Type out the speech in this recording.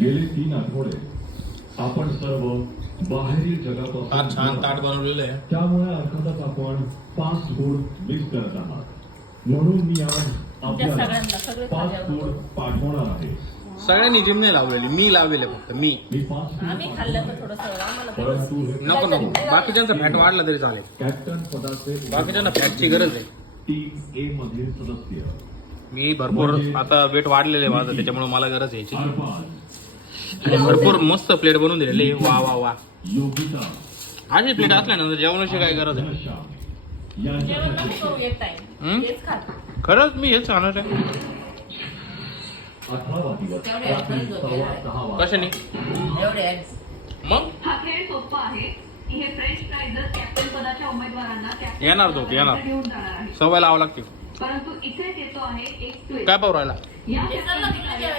गेले 3 आठवडे आपण सर्व बाहेरील जगापासून फार छान ताट बनवलेलं आहे. त्यामुळे अर्थातच आपण फास्ट फूड मिस करत आहात. म्हणून मी आज आपल्याला फास्ट फूड पाठवणार आहे. सगळ्यांनी जिम नाही लावलेली, मी लावलेले फक्त मी फास्ट फूड आम्ही खाल्लं तर थोडंसं आम्हाला परंतु हे नको नको बाकीच्यांचं फॅट वाढलं तरी चालेल. कॅप्टन पदाचे बाकीच्यांना फॅटची गरज आहे. टीम ए मधील सदस्य मी भरपूर आता वेट वाढलेलं आहे माझं, त्याच्यामुळे मला गरज यायची. अरबाज, आणि भरपूर मस्त प्लेट बनवून दिलेली. वा वा वा. योगिता, अशी प्लेट असल्यानंतर जेवणाची काय गरज आहे. नशा जेवण यांच्यासाठी नको करू एक टाइम हं? हेच खात. खरंच मी हेच खाणार आहे. 18 दिवस रात्री 6:15 कशाने एवढे मग हा खेळ सोपा आहे. हे फ्रेंच फ्राईज कॅप्टन पदाच्या उमेदवारांना कॅप्टन येणार तो, येणार. घेऊन जाणार आहे. सवय लावावं लागते. परंतु इथेच येतो आहे एक ट्विस्ट. काय पाहू राहिला. या हे सगळं तिकडे